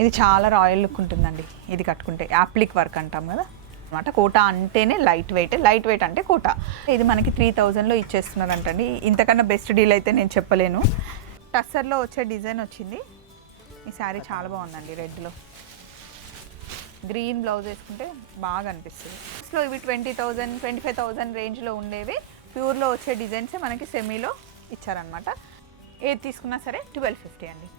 ఇది చాలా royal look ఉంటుందండి. ఇది కట్టుకుంటే యాప్లిక్ వర్క్ అంటాం కదా అనమాట. కోటా అంటేనే లైట్ వెయిట్ అంటే కోటా. ఇది మనకి 3000లో ఇచ్చేస్తున్నారంటండి. ఇంతకన్నా బెస్ట్ డీల్ అయితే నేను చెప్పలేను. టస్సర్లో వచ్చే డిజైన్ వచ్చింది. ఈ శారీ చాలా బాగుందండి. రెడ్లో గ్రీన్ బ్లౌజ్ వేసుకుంటే బాగా అనిపిస్తుంది. సో ఇవి 20,000 25,000 రేంజ్లో ఉండేవి. ప్యూర్లో వచ్చే డిజైన్సే మనకి సెమీలో ఇచ్చారనమాట. ఏది తీసుకున్నా సరే 1250 అండి.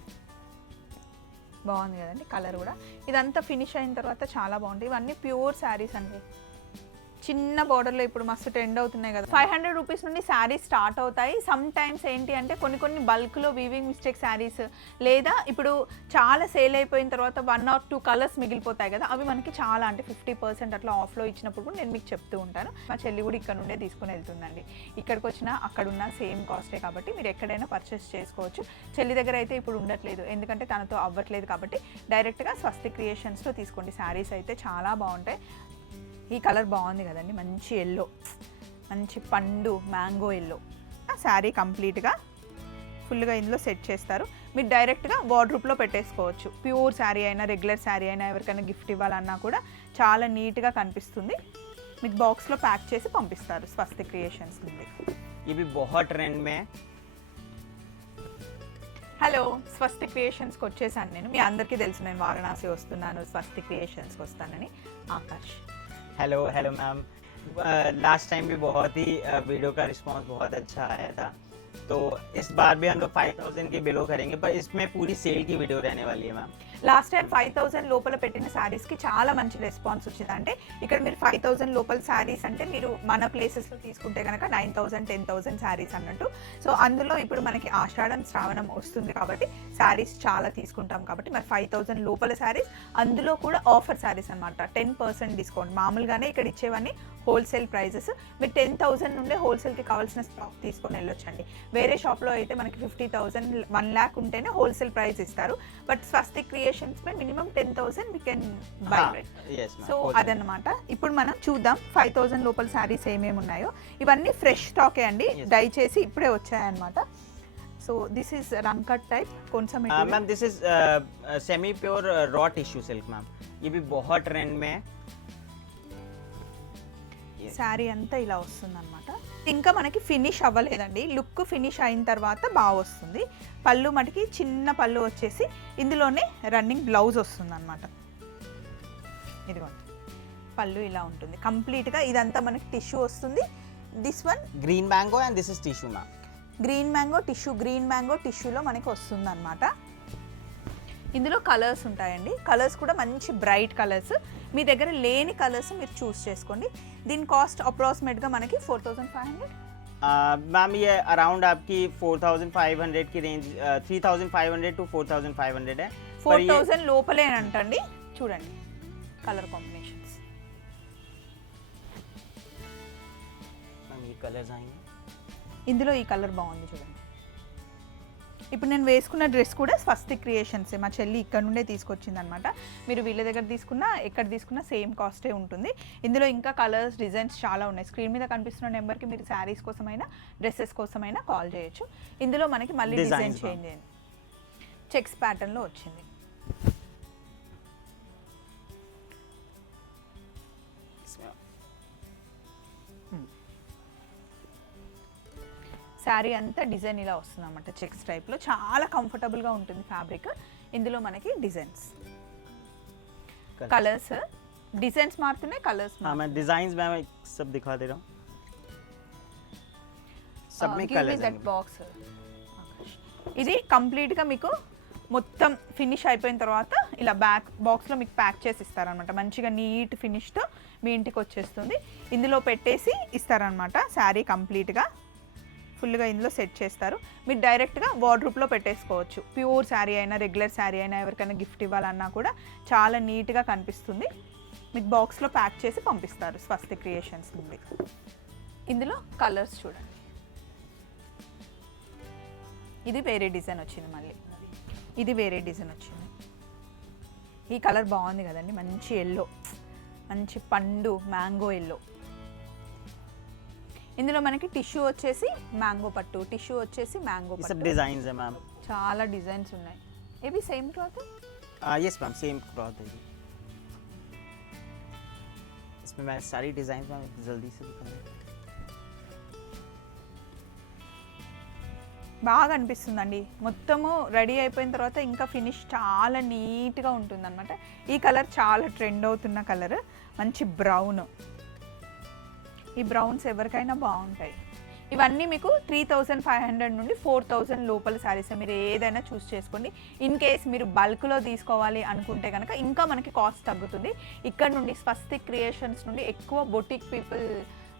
బాగుంది కదండి కలర్ కూడా. ఇదంతా ఫినిష్ అయిన తర్వాత చాలా బాగుంటాయి. ఇవన్నీ ప్యూర్ శారీస్ అండి. చిన్న బార్డర్లో ఇప్పుడు మస్తు ట్రెండ్ అవుతున్నాయి కదా. 500 రూపీస్ నుండి శారీస్ స్టార్ట్ అవుతాయి. సమ్ టైమ్స్ ఏంటి అంటే కొన్ని బల్క్లో వీవింగ్ మిస్టేక్ శారీస్, లేదా ఇప్పుడు చాలా సేల్ అయిపోయిన తర్వాత 1 or 2 కలర్స్ మిగిలిపోతాయి కదా, అవి మనకి చాలా అంటే 50% అట్లా ఆఫ్లో ఇచ్చినప్పుడు కూడా నేను మీకు చెప్తూ ఉంటాను. మా చెల్లి కూడా ఇక్కడ నుండే తీసుకుని వెళ్తుందండి. ఇక్కడికి వచ్చినా అక్కడున్న సేమ్ కాస్టే కాబట్టి మీరు ఎక్కడైనా పర్చేస్ చేసుకోవచ్చు. చెల్లి దగ్గర అయితే ఇప్పుడు ఉండట్లేదు, ఎందుకంటే తనతో అవ్వట్లేదు కాబట్టి డైరెక్ట్గా స్వస్తి క్రియేషన్స్లో తీసుకోండి. శారీస్ అయితే చాలా బాగుంటాయి. ఈ కలర్ బాగుంది కదండి, మంచి ఎల్లో, మంచి పండు మ్యాంగో ఎల్లో. శారీ కంప్లీట్గా ఫుల్గా ఇందులో సెట్ చేస్తారు. మీరు డైరెక్ట్గా వార్డ్రోబ్లో పెట్టేసుకోవచ్చు. ప్యూర్ శారీ అయినా రెగ్యులర్ శారీ అయినా ఎవరికైనా గిఫ్ట్ ఇవ్వాలన్నా కూడా చాలా నీట్గా కనిపిస్తుంది. మీకు బాక్స్లో ప్యాక్ చేసి పంపిస్తారు స్వస్తి క్రియేషన్స్ నుండి. ఇవి बहुत ట్రెండ్ మే. హలో, స్వస్తి క్రియేషన్స్కి వచ్చేసాను నేను. మీ అందరికీ తెలుసు నేను వారణాసి వస్తున్నాను, స్వస్తి క్రియేషన్స్కి వస్తానని. Akash. Hello ma'am, last time भी बहुत ही वीडियो का रिस्पांस बहुत अच्छा आया था, तो इस बार भी हम लोग 5000 की बिलो करेंगे, पर इसमें पूरी सेल की वीडियो रहने वाली है मैम. లాస్ట్ టైం 5000 లోపల పెట్టిన శారీస్కి చాలా మంచి రెస్పాన్స్ వచ్చింది. అంటే ఇక్కడ మీరు 5000 లోపల శారీస్ అంటే మీరు మన ప్లేసెస్లో తీసుకుంటే కనుక 9000 10,000 శారీస్ అన్నట్టు. సో అందులో ఇప్పుడు మనకి ఆషాఢం శ్రావణం వస్తుంది కాబట్టి శారీస్ చాలా తీసుకుంటాం కాబట్టి మరి 5000 లోపల శారీస్, అందులో కూడా ఆఫర్ శారీస్ అనమాట. 10% డిస్కౌంట్. మామూలుగానే ఇక్కడ ఇచ్చేవన్నీ హోల్సేల్ ప్రైజెస్. మీరు 10,000 నుండే హోల్సేల్కి కావాల్సిన స్టాక్ తీసుకొని వెళ్ళొచ్చండి. వేరే షాప్లో అయితే మనకి 50,000 1 lakh ఉంటేనే హోల్సేల్ ప్రైస్ ఇస్తారు. బట్ స్వస్తి క్రియేషన్స్ పై minimum 10,000 we can buy. So అదనమాట. ఇప్పుడు మనం చూద్దాం 5000 లోపల శారీస్ ఏమేమి ఉన్నాయో. ఇవన్నీ ఫ్రెష్ స్టాకే అండి, దయచేసి ఇప్పుడే వచ్చాయన్నమాట. సో దిస్ ఈస్ రంకట్ టైప్ కొంచెం. Ma'am this is semi pure raw tissue silk ma'am, ये भी बहुत ट्रेंड में है. శారీ అంతా ఇలా వస్తుంది అనమాట. ఇంకా మనకి ఫినిష్ అవ్వలేదండి. లుక్ ఫినిష్ అయిన తర్వాత బాగా వస్తుంది. పళ్ళు మటుకి చిన్న పళ్ళు వచ్చేసి ఇందులోనే రన్నింగ్ బ్లౌజ్ వస్తుంది అనమాట. ఇదిగోండి పళ్ళు ఇలా ఉంటుంది కంప్లీట్గా. ఇదంతా మనకి టిష్యూ వస్తుంది. This one green mango and this is tissue ma'am. Green mango టిష్యూలో మనకి వస్తుంది అనమాట. ఇందులో కలర్స్ ఉంటాయండి. కలర్స్ కూడా మంచి బ్రైట్ కలర్స్. మీ దగ్గర లేని కలర్స్ మీరు చూస్ చేసుకోండి. దీని కాస్ట్ అప్రాక్సిమేట్గా మనకి 4500. मैम ये अराउंड आपकी 4500 की रेंज, 3500 to 4500 है. 4000 లోపలేనంటండి. చూడండి కలర్ కాంబినేషన్స్. मैम ये कलर्स आएंगे. ఇందులో ఈ కలర్ బాగుంది చూడండి. ఇప్పుడు నేను వేసుకున్న డ్రెస్ కూడా స్వస్తి క్రియేషన్సే. మా చెల్లి ఇక్కడ నుండే తీసుకొచ్చింది అనమాట. మీరు వీళ్ళ దగ్గర తీసుకున్నా ఎక్కడ తీసుకున్నా సేమ్ కాస్టే ఉంటుంది. ఇందులో ఇంకా కలర్స్ డిజైన్స్ చాలా ఉన్నాయి. స్క్రీన్ మీద కనిపిస్తున్న నెంబర్కి మీరు శారీస్ కోసమైనా డ్రెస్సెస్ కోసమైనా కాల్ చేయొచ్చు. ఇందులో మనకి మళ్ళీ డిజైన్ చేంజ్ అయింది. చెక్స్ ప్యాటర్న్లో వచ్చింది. శారీ అంతా డిజైన్ ఇలా వస్తుంది అనమాట. చెక్స్ టైప్లో చాలా కంఫర్టబుల్గా ఉంటుంది ఫ్యాబ్రిక్. ఇందులో మనకి డిజైన్స్, కలర్స్, డిజైన్స్ మారుతున్నాయి, కలర్స్. मैं डिजाइन्स मैं सब दिखा दे रहा हूँ. सब में कलर्स हैं. బాక్స్ ఇది కంప్లీట్గా మీకు మొత్తం ఫినిష్ అయిపోయిన తర్వాత ఇలా బాక్స్లో మీకు ప్యాక్ చేసి ఇస్తారనమాట. మంచిగా నీట్ ఫినిష్తో మీ ఇంటికి వచ్చేస్తుంది. ఇందులో పెట్టేసి ఇస్తారనమాట. శారీ కంప్లీట్గా ఫుల్గా ఇందులో సెట్ చేస్తారు. మీరు డైరెక్ట్గా వార్డ్రోబ్లో పెట్టేసుకోవచ్చు. ప్యూర్ శారీ అయినా రెగ్యులర్ శారీ అయినా ఎవరికైనా గిఫ్ట్ ఇవ్వాలన్నా కూడా చాలా నీట్గా కనిపిస్తుంది. మీకు బాక్స్లో ప్యాక్ చేసి పంపిస్తారు స్వస్తి క్రియేషన్స్ నుండి. ఇందులో కలర్స్ చూడండి. ఇది వేరే డిజైన్ వచ్చింది. మళ్ళీ ఇది వేరే డిజైన్ వచ్చింది. ఈ కలర్ బాగుంది కదండి, మంచి ఎల్లో, మంచి పండు మ్యాంగో ఎల్లో. ఇందులో మనకి టిష్యూ వచ్చేసి మ్యాంగో పట్టు, టిష్యూ వచ్చేసి మ్యాంగో పట్టు. सब डिजाइन्स है मैम. చాలా డిజైన్స్ ఉన్నాయి. ఇవి same cloth. Yes ma'am same cloth है ये। इसमें मैं सारी डिज़ाइन मैम जल्दी से दिखा रहा हूँ। బాగా అనిపిస్తుందండి. మొత్తము రెడీ అయిపోయిన తర్వాత ఇంకా ఫినిష్ చాలా నీట్గా ఉంటుందన్నమాట. ఈ కలర్ చాలా ట్రెండ్ అవుతున్న కలర్, మంచి బ్రౌన్. ఈ బ్రౌన్స్ ఎవరికైనా బాగుంటాయి. ఇవన్నీ మీకు 3500 నుండి 4000 లోపల శారీస్. మీరు ఏదైనా చూస్ చేసుకోండి. ఇన్ కేస్ మీరు బల్క్లో తీసుకోవాలి అనుకుంటే కనుక ఇంకా మనకి కాస్ట్ తగ్గుతుంది. ఇక్కడ నుండి స్వస్తిక్ క్రియేషన్స్ నుండి ఎక్కువ బొటిక్ పీపుల్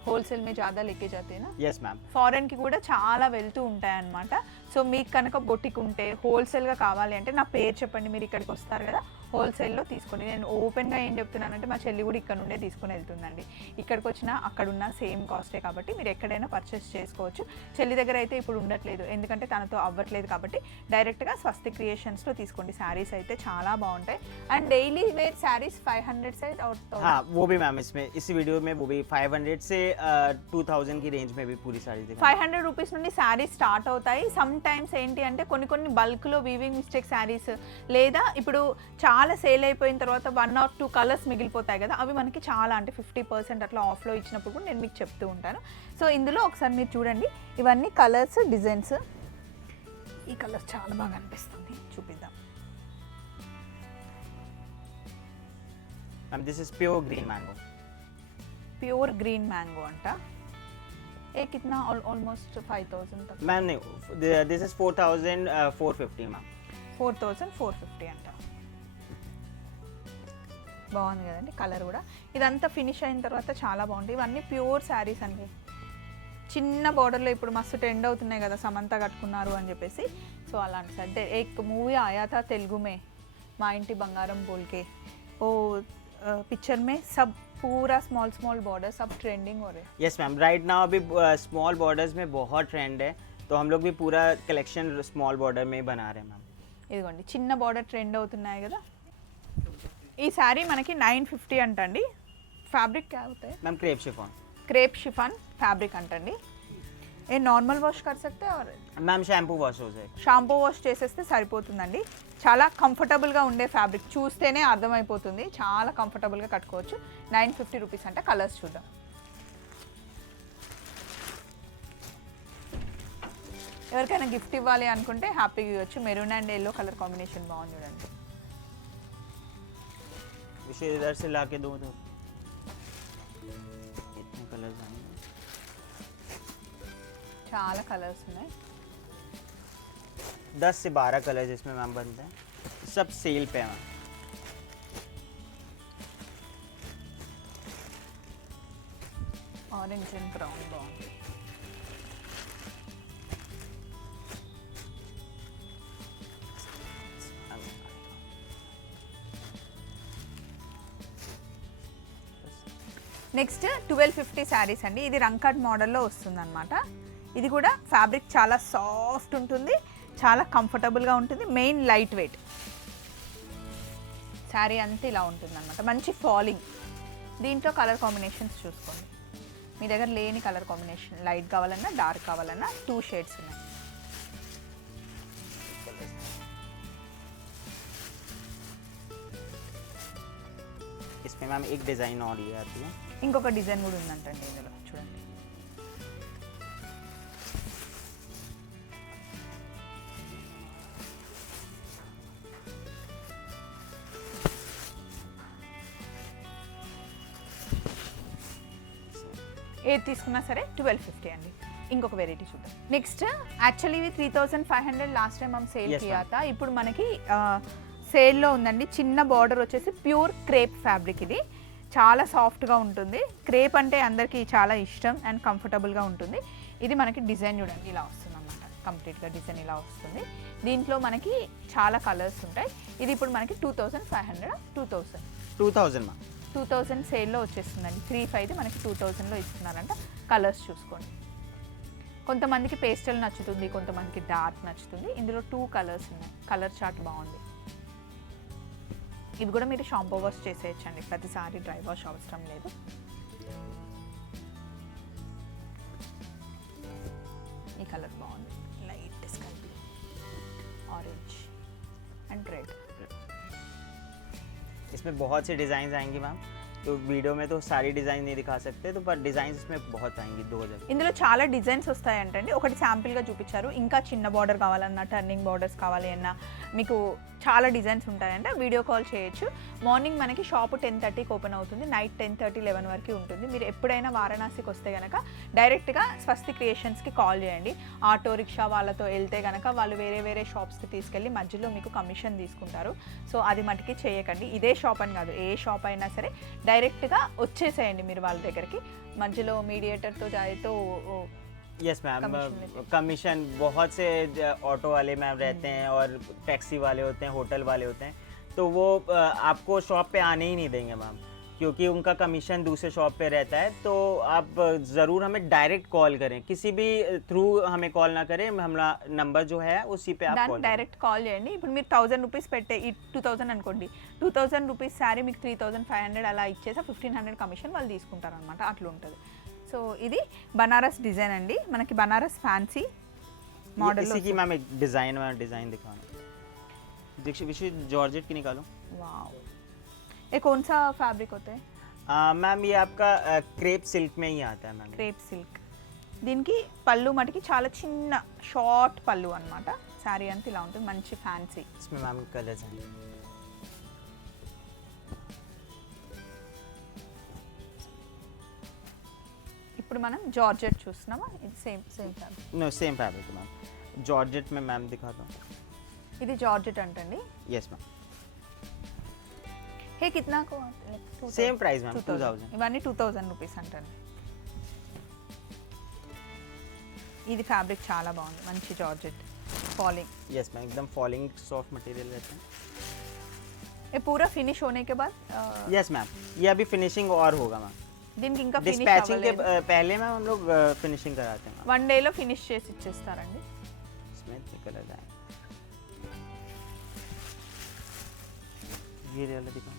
హోల్సేల్ में ज़्यादा लेके जाते हैं ना. Yes ma'am. ఫారెన్కి కూడా చాలా వెళ్తూ ఉంటాయన్నమాట. సో మీకు కనుక బొటిక్ ఉంటే హోల్సేల్గా కావాలి అంటే నా పేరు చెప్పండి, మీరు ఇక్కడికి వస్తారు కదా, హోల్సేల్లో తీసుకోండి. నేను ఓపెన్గా ఏం చెప్తున్నానంటే మా చెల్లి కూడా ఇక్కడ నుండే తీసుకుని వెళ్తుందండి. ఇక్కడికి వచ్చినా అక్కడున్న సేమ్ కాస్టే కాబట్టి మీరు ఎక్కడైనా పర్చేస్ చేసుకోవచ్చు. చెల్లి దగ్గర అయితే ఇప్పుడు ఉండట్లేదు, ఎందుకంటే తనతో అవ్వట్లేదు కాబట్టి డైరెక్ట్గా స్వస్తి క్రియేషన్స్లో తీసుకోండి. శారీస్ అయితే చాలా బాగుంటాయి. అండ్ డైలీ వేర్ శారీస్ 500 से और हाँ वो भी मैम इसमें इसी वीडियो में वो भी 500 से 2000 की रेंज में भी पूरी साड़ी दिखाई 500 రూపీస్ నుండి శారీస్ స్టార్ట్ అవుతాయి. సమ్ టైమ్స్ ఏంటి అంటే కొన్ని బల్క్లో వీవింగ్ మిస్టేక్ శారీస్, లేదా ఇప్పుడు చాలా సేల్ అయిపోయిన తర్వాత 1 or 2 కలర్స్ మిగిలిపోతాయి కదా, అవి మనకి చాలా అంటే 50% అట్లా ఆఫ్లో ఇచ్చినప్పుడు కూడా నేను మీకు చెప్తూ ఉంటాను. సో ఇందులో ఒకసారి మీరు చూడండి, ఇవన్నీ కలర్స్ డిజైన్స్. ఈ కలర్ చాలా బాగా అనిపిస్తుంది, చూపిద్దాం. Ma'am this is pure green mango. Pure green mango అంట. ఏ కిतना ఆల్మోస్ట్ 5000 తక్. मैम नहीं दिस इज 4450 मैम. 4450 అంట. బాగుంది కదండి కలర్ కూడా. ఇదంతా ఫినిష్ అయిన తర్వాత చాలా బాగుంటుంది. ఇవన్నీ ప్యూర్ శారీస్ అండి. చిన్న బార్డర్లో ఇప్పుడు మస్తు ట్రెండ్ అవుతున్నాయి కదా, సమంత కట్టుకున్నారు అని చెప్పేసి. సో అలాంటి సార్ ఏక్ మూవీ ఆయా థా తెలుగు మే, మా ఇంటి బంగారం బోల్కే. ఓ पिक्चर में सब पूरा स्मॉल बॉर्डर सब ट्रेंडिंग हो रहे हैं. यस मैम राइट नाउ अभी स्मॉल बॉर्डर्स में बहुत ट्रेंड है, तो हम लोग भी पूरा कलेक्शन स्मॉल बॉर्डर में ही बना रहे हैं मैम. ఇదిగోండి చిన్న బార్డర్ ట్రెండ్ అవుతున్నాయి కదా. ఈ శారీ మనకి 950 అంటండి. ఫ్యాబ్రిక్ क्या होता है ma'am crepe chiffon. Crepe chiffon fabric అంటండి. ఏ నార్మల్ వాష్ कर सकते हैं और मैम शैम्पू वॉश हो जाए. షాంపూ వాష్ చేసేస్తే సరిపోతుందండి. చాలా కంఫర్టబుల్గా ఉండే ఫ్యాబ్రిక్, చూస్తేనే అర్థమైపోతుంది. చాలా కంఫర్టబుల్గా కట్టుకోవచ్చు. 950 రూపీస్ అంటే. కలర్స్ చూద్దాం. ఎవరికైనా గిఫ్ట్ ఇవ్వాలి అనుకుంటే హ్యాపీగా ఇవ్వచ్చు. Maroon and yellow colour combination బాగుంది చూడండి. इसे इधर से ला के दो तो इतने कलर्स आएंगे. చాలా కలర్స్ ఉన్నాయి. 10 से 12 कलर्स इसमें मैम बनते हैं. सब सेल पे हैं मैम. ఆరెంజ్ అండ్ బ్రౌన్ బాగుంది. నెక్స్ట్ 1250 శారీస్ అండి. ఇది రంకట్ మోడల్లో వస్తుందన్నమాట. ఇది కూడా ఫ్యాబ్రిక్ చాలా సాఫ్ట్ ఉంటుంది, చాలా కంఫర్టబుల్గా ఉంటుంది. Main light weight. శారీ అంతా ఇలా ఉంటుందన్నమాట. మంచి ఫాలింగ్. దీంట్లో కలర్ కాంబినేషన్స్ చూసుకోండి. మీ దగ్గర లేని కలర్ కాంబినేషన్, లైట్ కావాలన్నా డార్క్ కావాలన్నా 2 షేడ్స్ ఉన్నాయి. इसमें मैम एक डिज़ाइन और ये आती है. ఇంకొక డిజైన్ కూడా ఉందంటండి ఇందులో చూడండి. ఏది తీసుకున్నా సరే 1250 అండి. ఇంకొక వెరైటీ చూద్దాం. నెక్స్ట్ యాక్చువల్లీ ఇవి 3500 లాస్ట్ టైం మనం సేల్ కియాతా. ఇప్పుడు మనకి సేల్లో ఉందండి. చిన్న బార్డర్ వచ్చేసి ప్యూర్ క్రేప్ ఫ్యాబ్రిక్. ఇది చాలా సాఫ్ట్గా ఉంటుంది. క్రేప్ అంటే అందరికీ చాలా ఇష్టం అండ్ కంఫర్టబుల్గా ఉంటుంది. ఇది మనకి డిజైన్ చూడండి ఇలా వస్తుంది అన్నమాట. కంప్లీట్గా డిజైన్ ఇలా వస్తుంది. దీంట్లో మనకి చాలా కలర్స్ ఉంటాయి. ఇది ఇప్పుడు మనకి 2500 2000 मैम. 2000 సేల్లో వచ్చేస్తుందండి. 35 మనకి 2000లో ఇస్తున్నారంట. కలర్స్ చూసుకోండి. కొంతమందికి పేస్టల్ నచ్చుతుంది, కొంతమందికి డార్క్ నచ్చుతుంది. ఇందులో 2 కలర్స్ ఉన్నాయి. కలర్ చార్ట్ బాగుంది. ఇవి కూడా మీరు షాంపూ వాష్ చేసేయచ్చండి, ప్రతిసారి డ్రై వాష్ అవసరం లేదు. ఈ కలర్ బాగుంది. Light sky blue, orange and red. इसमें बहुत से डिज़ाइन आएंगी मैम, तो वीडियो में तो सारी डिज़ाइन नहीं दिखा सकते, तो पर डिज़ाइन इसमें बहुत आएंगी 2000। ఇందులో చాలా డిజైన్స్ వస్తాయంటండి. ఒకటి శాంపిల్గా చూపించారు. ఇంకా చిన్న బార్డర్ కావాలన్నా, టర్నింగ్ బార్డర్స్ కావాలి అన్నా మీకు చాలా డిజైన్స్ ఉంటాయంట. వీడియో కాల్ చేయొచ్చు. మార్నింగ్ మనకి షాప్ 10:30కి ఓపెన్ అవుతుంది. నైట్ 10:30, 11 వరకు ఉంటుంది. మీరు ఎప్పుడైనా వారణాసికి వస్తే కనుక డైరెక్ట్గా స్వస్తి క్రియేషన్స్కి కాల్ చేయండి. ఆటో రిక్షా వాళ్ళతో వెళ్తే కనుక వాళ్ళు వేరే వేరే షాప్స్కి తీసుకెళ్ళి మధ్యలో మీకు కమిషన్ తీసుకుంటారు. సో అది మటుకి చేయకండి. ఇదే షాప్ అని కాదు, ఏ షాప్ అయినా సరే డైరెక్ట్గా వచ్చేసేయండి మీరు వాళ్ళ దగ్గరికి. మధ్యలో మీడియేటర్తో జాయితో यस मैम, कमीशन बहुत से ऑटो वाले मैम रहते हैं और टैक्सी वाले होते हैं, होटल वाले होते हैं, तो वो आपको शॉप पे आने ही नहीं देंगे मैम, क्योंकि उनका कमीशन दूसरे शॉप पे रहता है। तो आप ज़रूर हमें डायरेक्ट कॉल करें, किसी भी थ्रू हमें कॉल ना करें, हमारा नंबर जो है उसी पे आप దానికి డైరెక్ట్ కాల్ చేయండి. ఇప్పుడు మీరు 1000 రూపీస్ పెట్టే ఈ 2000 అనుకోండి, 2000 రూపీస్ శారీ మీకు 3500 అలా ఇచ్చేసి 1500 కమిషన్ వాళ్ళు తీసుకుంటారు అనమాట. అట్లా ఉంటుంది. సో ఇది బనారస్ డిజైన్ అండి. మనకి బనారస్ ఫ్యాన్సీ మోడల్. इसी की मैम एक डिज़ाइन दिखाना, देखिए जॉर्जेट की निकालो। वाओ, ये कौन सा फैब्रिक होता है? मैम ये आपका क्रेप सिल्क में ही आता है मैम। Crepe silk. దీనికి పళ్ళు మటుకి చాలా చిన్న షార్ట్ పళ్ళు అన్నమాట. శారీ అంతా ఇలా ఉంటుంది, మంచి ఫ్యాన్సీ. इसमें मैम कलर्स हैं। ఇప్పుడు మనం జార్జెట్ చూస్తున్నామా? ఇది same fabric. No same fabric ma'am, georgette में मैम दिखाता हूँ। ఇది జార్జెట్ అంటండి. यस मैम, హే కిतना को? Same price ma'am 2000। ఇవన్నీ 2000 రూపీస్ అంటండి. ఇది ఫ్యాబ్రిక్ చాలా బాగుంది, మంచి జార్జెట్ फॉलिंग। यस मैम, एकदम फॉलिंग सॉफ्ट मटेरियल रहता है। ये पूरा फिनिश होने के बाद यस मैम, ये अभी फिनिशिंग और होगा मैम। దీనికి ఇంకా ఫినిష్ डिस्पैचिंग के అవ్వలేదు. पहले मैम हम लोग फिनिशिंग कराते हैं मैम। 1 డేలో ఫినిష్ చేసి ఇచ్చేస్తారండి. इसमें इतने कलर आए, ये वाला दिखाओ।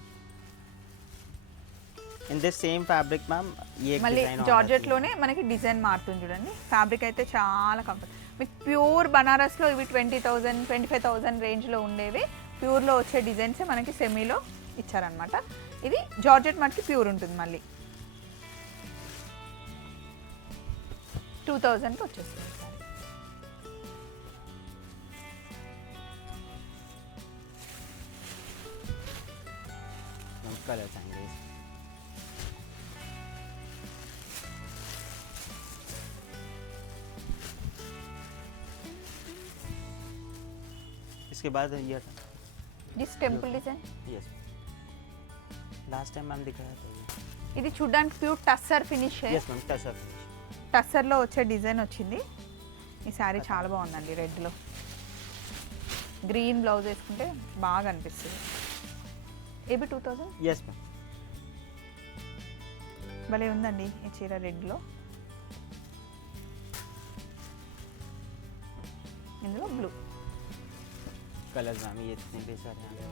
In this same fabric ma'am, ये एक మళ్ళీ डिजाइन జార్జెట్ లోనే మనకి డిజైన్ మారుతుంది చూడండి. ఫ్యాబ్రిక్ అయితే చాలా కంఫర్ట్. మీకు ప్యూర్ బనారస్లో ఇవి 20,000 25,000 రేంజ్లో ఉండేవి. ప్యూర్లో వచ్చే డిజైన్సే మనకి సెమీలో ఇచ్చారనమాట. ఇది జార్జెట్ మనకి ప్యూర్ ఉంటుంది. మళ్ళీ 2000కి వచ్చేస్తుంది. कलर आएंगे। इसके बाद ये था this temple design. Yes, last time ma'am दिखाया था ये। ఇది చూడడానికి pure tussar finish. Yes ma'am, tussar టస్సర్లో వచ్చే డిజైన్ వచ్చింది. ఈ శారీ చాలా బాగుందండి. రెడ్లో గ్రీన్ బ్లౌజ్ వేసుకుంటే బాగా అనిపిస్తుంది. A B 2000 yes ma'am. భలే ఉందండి ఈ చీర రెడ్లో. ఇందులో బ్లూ कलर्स मैम ये इतने भी सारे हैं।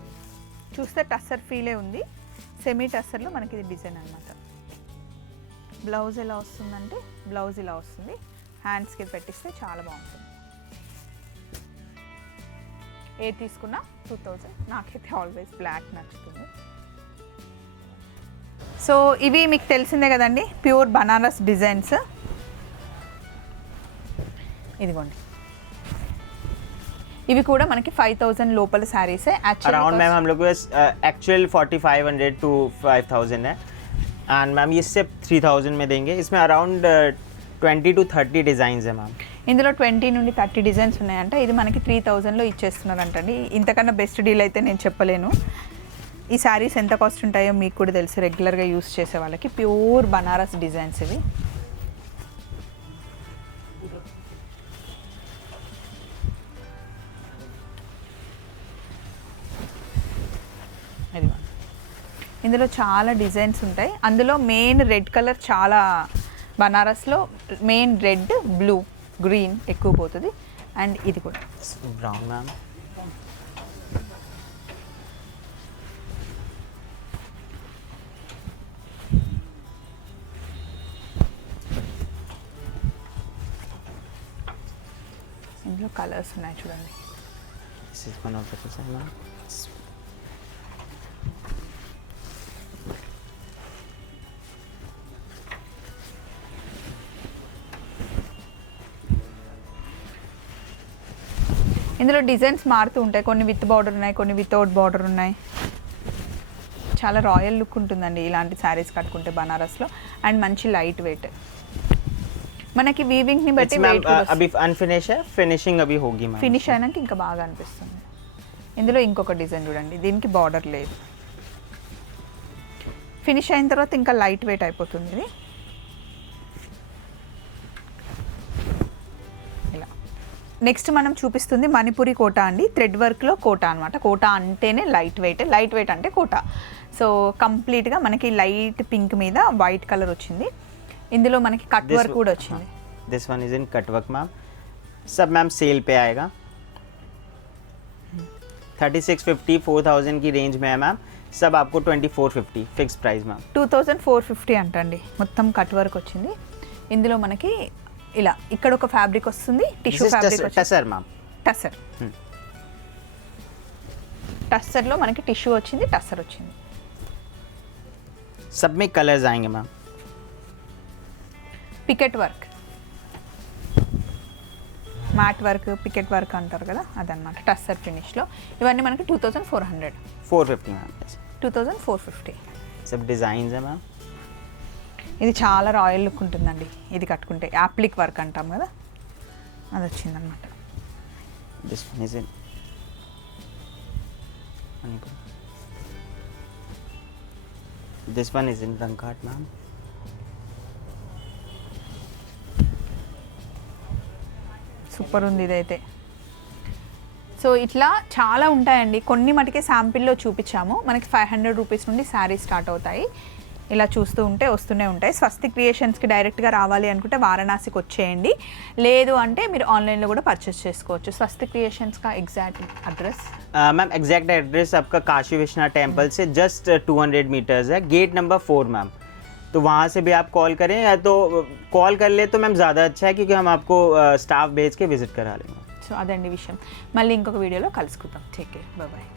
చూస్తే టస్సర్ ఫీలే ఉంది. సెమీ టస్సర్లో మనకి ఇది డిజైన్ అనమాట. బ్లౌజ్ ఎలా వస్తుందంటే బ్లౌజ్ ఇలా వస్తుంది. హ్యాండ్స్కి పెట్టిస్తే చాలా బాగుంటుంది. ఏ తీసుకున్నా 2000. నాకైతే ఆల్వేస్ బ్లాక్ నచ్చుతుంది. సో ఇవి మీకు తెలిసిందే కదండి, ప్యూర్ బనారస్ డిజైన్స్. ఇదిగోండి, ఇవి కూడా మనకి 5000 లోపల శారీసే. अराउंड मैम हम लोग एक्चुअल 4500 to 5000 है, एंड मैम ये सिर्फ 3000 में देंगे। इसमें अराउंड 20 to 30 डिज़ाइंस है मैम। ఇందులో 20 నుండి 30 డిజైన్స్ ఉన్నాయంట. ఇది మనకి 3000లో ఇచ్చేస్తున్నారంటండి. ఇంతకన్నా బెస్ట్ డీల్ అయితే నేను చెప్పలేను. ఈ శారీస్ ఎంత కాస్ట్ ఉంటాయో మీకు కూడా తెలుసు, రెగ్యులర్గా యూస్ చేసే వాళ్ళకి. ప్యూర్ బనారస్ డిజైన్స్ ఇవి. ఇందులో చాలా డిజైన్స్ ఉంటాయి. అందులో మెయిన్ రెడ్ కలర్ చాలా బనారస్లో మెయిన్ రెడ్, బ్లూ, గ్రీన్ ఎక్కువ పోతుంది. అండ్ ఇది కూడా ब्राउन मैम, ఇందులో కలర్స్ ఉన్నాయి చూడండి. This is one of the design ma'am. ఇందులో డిజైన్స్ మారుతూ ఉంటాయి, కొన్ని విత్ బార్డర్ ఉన్నాయి, కొన్ని వితౌట్ బార్డర్ ఉన్నాయి. చాలా రాయల్ లుక్ ఉంటుందండి ఇలాంటి శారీస్ కట్టుకుంటే బనారస్లో. అండ్ మంచి లైట్ వెయిట్. మనకి వీవింగ్ని బట్టి వెయిట్ अभी अनफिनिश है, फिनिशिंग अभी होगी मैम. ఫినిష్ అయినాక ఇంకా బాగా అనిపిస్తుంది. ఇందులో ఇంకొక డిజైన్ చూడండి, దీనికి బార్డర్ లేదు. ఫినిష్ అయిన తర్వాత ఇంకా లైట్ వెయిట్ అయిపోతుంది ఇది. ఇలా నెక్స్ట్ మనం చూపిస్తుంది మణిపురి కోటా అండి. థ్రెడ్ వర్క్లో కోటా అనమాట. కోటా అంటేనే లైట్ వెయిట్, లైట్ వెయిట్ అంటే కోటా. సో కంప్లీట్గా మనకి లైట్ పింక్ మీద వైట్ కలర్ వచ్చింది. ఇందులో మనకి కట్ వర్క్ కూడా వచ్చింది. This one is in cut work ma'am. सब मैम सेल पे आएगा. 3650 4000 की रेंज में है मैम. सब आपको 2450 फिक्स प्राइस मैम. 2450 అంటండి. మొత్తం కట్ వర్క్ వచ్చింది. ఇందులో మనకి ఇలా ఇక్కడ ఒక ఫ్యాబ్రిక్ వస్తుంది, టిష్యూ ఫ్యాబ్రిక్ వచ్చింది. टसर मैम. టసర్. టసర్లో మనకి టిష్యూ వచ్చింది, టసర్ వచ్చింది. सब में कलर्स आएंगे ma'am. Picket work, matte work, picket work అంటారు కదా అదనమాట. టస్సర్ ఫినిష్లో ఇవన్నీ మనకి 2400. 450 मैम. 2450. सब डिजाइन है मैम. ఇది చాలా రాయల్ లుక్ ఉంటుందండి ఇది కట్టుకుంటే. యాప్లిక్ వర్క్ అంటాం కదా అది వచ్చిందనమాట. This one is in This one is in Rankat ma'am. Super ఉంది ఇదైతే. సో ఇట్లా చాలా ఉంటాయండి. కొన్ని మటుకే శాంపిల్లో చూపించాము. మనకి 500 రూపీస్ నుండి శారీ స్టార్ట్ అవుతాయి. ఇలా చూస్తూ ఉంటే వస్తూనే ఉంటాయి. స్వస్తి క్రియేషన్స్కి డైరెక్ట్గా రావాలి అనుకుంటే వారణాసికి వచ్చేయండి. లేదు అంటే మీరు ఆన్లైన్లో కూడా పర్చేస్ చేసుకోవచ్చు. స్వస్తి క్రియేషన్స్ का exact address ma'am exact address आपका काशी विश्वनाथ टेम्पल से जस्ट 200 मीटर्स है, गेट नंबर 4 मैम. तो वहाँ से भी आप कॉल करें या तो कॉल कर ले तो मैम ज़्यादा अच्छा है, क्योंकि हम आपको स्टाफ भेज के विजिट करा लेंगे. సో అదండి విషయం. మళ్ళీ ఇంకొక వీడియోలో కలుసుకుందాం. Take care, bye.